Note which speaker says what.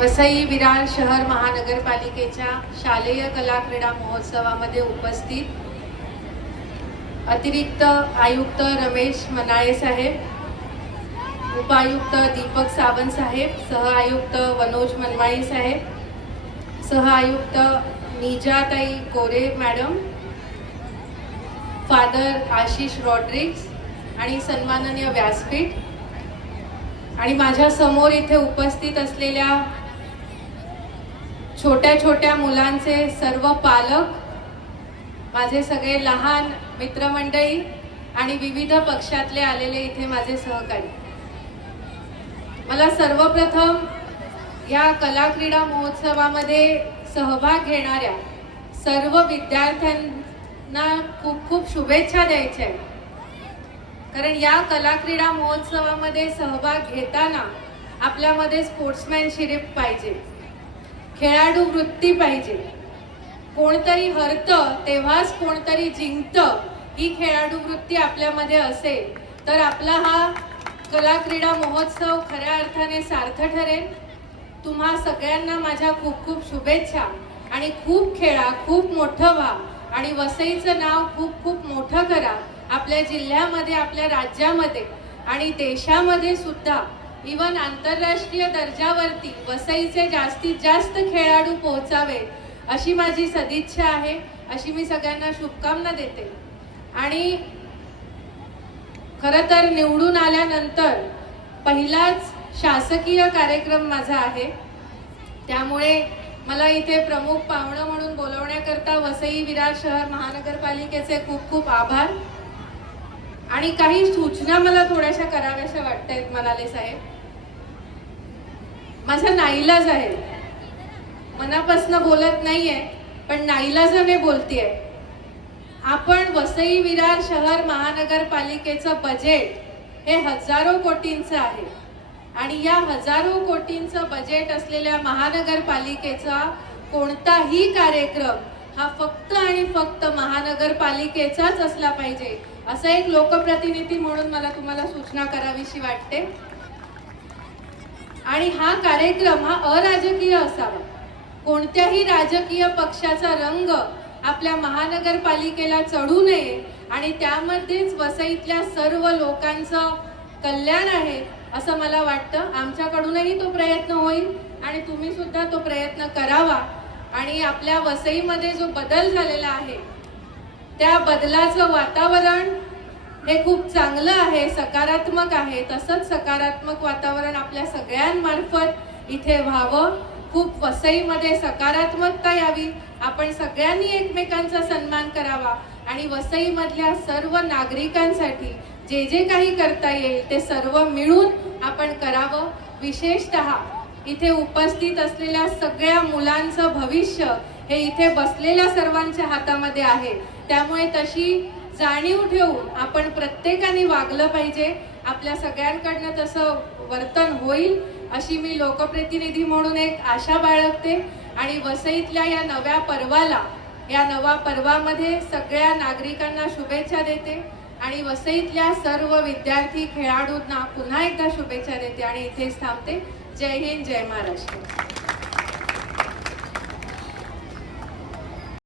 Speaker 1: वसई विरार शहर महानगरपालिकेच्या शालेय कला क्रीडा महोत्सवामध्ये उपस्थित अतिरिक्त आयुक्त रमेश मनाळे साहेब उपायुक्त दीपक सावंत साहेब सह आयुक्त मनोज मनमाळी साहेब सह आयुक्त निजाताई कोरे मॅडम फादर आशिष रॉड्रिक्स आणि सन्माननीय व्यासपीठ आणि माझ्यासमोर इथे उपस्थित असलेल्या छोट्या छोट्या मुलांचे सर्व पालक माझे सगळे लहान मित्रमंडळी आणि विविध पक्षातले आलेले इथे माझे सहकारी. मला सर्वप्रथम या कला क्रीडा महोत्सवामध्ये सहभाग घेणाऱ्या सर्व विद्यार्थ्यांना खूप खूप शुभेच्छा द्यायच्या आहेत. कारण या कला क्रीडा महोत्सवामध्ये सहभाग घेताना आपल्यामध्ये स्पोर्ट्समॅनशिप पाहिजे. खेळाडू वृत्ती पाहिजे. कोणतरी हरतं तेव्हाच कोणतरी जिंकतं ही खेळाडू वृत्ती आपल्यामध्ये असेल तर आपला हा कला क्रीडा महोत्सव खऱ्या अर्थाने सार्थ ठरेल. तुम्हा सगळ्यांना माझ्या खूप खूप शुभेच्छा. आणि खूप खेळा खूप मोठं व्हा. आणि वसईचं नाव खूप खूप मोठं करा. आपल्या जिल्ह्यामध्ये आपल्या राज्यामध्ये आणि देशामध्ये सुद्धा. इवन आंतरराष्ट्रीय दर्जावरती वसईचे जास्तीत जास्त खेळाडू पोहोचावे अशी माझी सदिच्छा आहे. अशी मी सगळ्यांना शुभकामना देते. आणि खरं तर निवडून आल्यानंतर पहिलाच शासकीय कार्यक्रम माझा आहे. त्यामुळे मला इथे प्रमुख पाहुणं म्हणून बोलवण्याकरता वसई विरार शहर महानगरपालिकेचे खूप खूप आभार. आणि काही सूचना मला थोड्याशा कराव्याशा वाटत आहेत म्हणाले साहेब. माझा नाईलाज आहे. मनापासनं बोलत नाहीये पण नाईलाजाने बोलतेय. आपण वसई विरार शहर महानगरपालिकेचं बजेट हे हजारो कोटींचं आहे. आणि या हजारो कोटींचं बजेट असलेल्या महानगरपालिकेचा कोणताही कार्यक्रम हा फक्त आणि फक्त महानगरपालिकेचाच असला पाहिजे. असं एक लोकप्रतिनिधी म्हणून मला तुम्हाला सूचना करावीशी वाटते. आणि हा कार्यक्रम हा अराजकीय असावा. कोणत्याही राजकीय पक्षाचा रंग आपल्या महानगरपालिकेला चढू नये आणि त्यामध्येच वसईतल्या सर्व लोकांचं कल्याण आहे असं मला वाटतं. आमच्याकडूनही तो प्रयत्न होईल आणि तुम्ही सुद्धा तो प्रयत्न करावा. आणि आपल्या वसईमध्ये जो बदल झालेला आहे त्या बदलाचं वातावरण हे खूप चांगलं आहे सकारात्मक आहे. तसंच सकारात्मक वातावरण आपल्या सगळ्यांमार्फत इथे व्हावं. खूप वसईमध्ये सकारात्मकता यावी. आपण सगळ्यांनी एकमेकांचा सन्मान करावा. आणि वसईमधल्या सर्व नागरिकांसाठी जे जे काही करता येईल ते सर्व मिळून आपण करावं. विशेषतः इथे उपस्थित असलेल्या सगळ्या मुलांचं भविष्य हे इथे बसलेल्या सर्वांच्या हातामध्ये आहे. त्यामुळे तशी जाणीव ठेवून आपण प्रत्येकाने वागलं पाहिजे. आपल्या सगळ्यांकडनं तसं वर्तन होईल अशी मी लोकप्रतिनिधी म्हणून एक आशा बाळगते. आणि वसईतल्या या नव्या पर्वाला या नव्या पर्वामध्ये सगळ्या नागरिकांना शुभेच्छा देते. आणि वसईतल्या सर्व विद्यार्थी खेळाडूंना पुन्हा एकदा शुभेच्छा देते आणि इथेच थांबते. जय हिंद जय महाराष्ट्र.